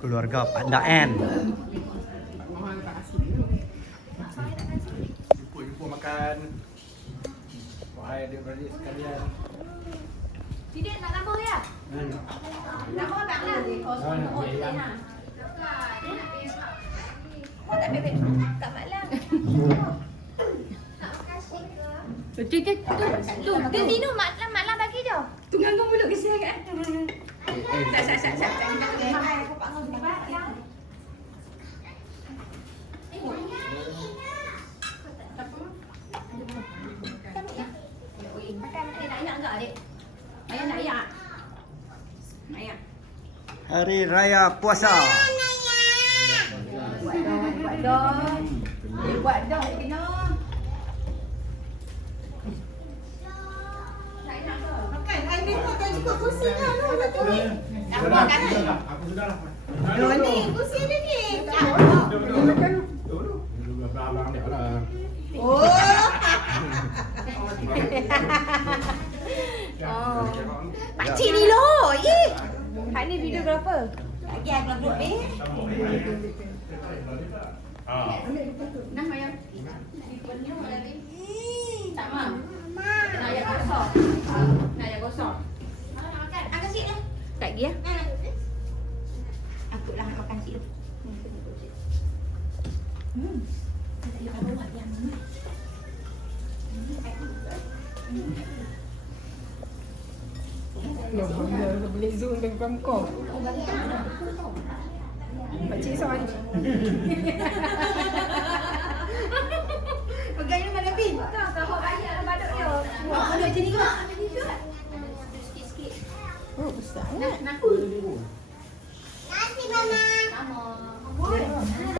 Keluarga Pandaan. Jumpa makan. Wahai adik-beradik sekalian. Tidak nak nama ya? Nama tak lah. Oh tak bebek kat malam. Tu Dino malam bagi je. Tunggang kau mulut ke sini kan? Sat. Aku pak ngau juga. Makan nak enggak adik? Ayah nak ayak? Ayak. Hari Raya Puasa. Buat dah kena. Makan, air ni makan cukup kursi dah tu dah tu ni. Aku sudah lah. Ni kursi ada ni. Abang dia lah. Oh. Pakcik ni loh. Hak ni videographer. Lagi aku upload ni. Nah ayam. Tak mau. Nak ayam gosok. Nak ayam gosok. Nak makan. Angkat sikit dah. Tak lagi ya. Aku lah nak makan sikit. Boleh zoom dengan kau. Pakcik soal. Pegang ni mana pin? Tak, kau banyak lah badut dia. Badut macam ni ke? Sikit-sikit. Oh, besar. Nak.